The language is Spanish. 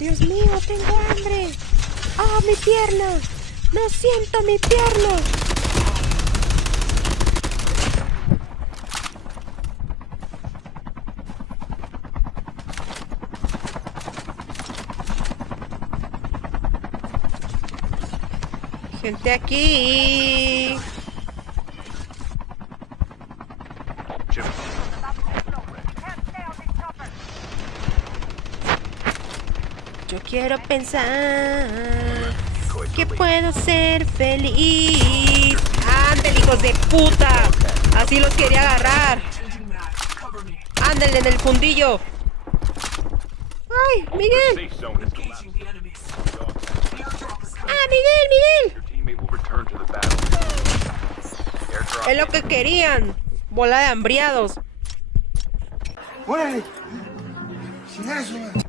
Dios mío, tengo hambre. ¡Ah, mi pierna! ¡No siento mi pierna! Gente aquí. Yo quiero pensar que puedo ser feliz. ¡Ándale, hijos de puta! Así los quería agarrar. ¡Ándale en el fundillo! ¡Ay, Miguel! ¡Ah, Miguel, Miguel! Es lo que querían. Bola de hambriados. ¡Órale! ¡Sin eso!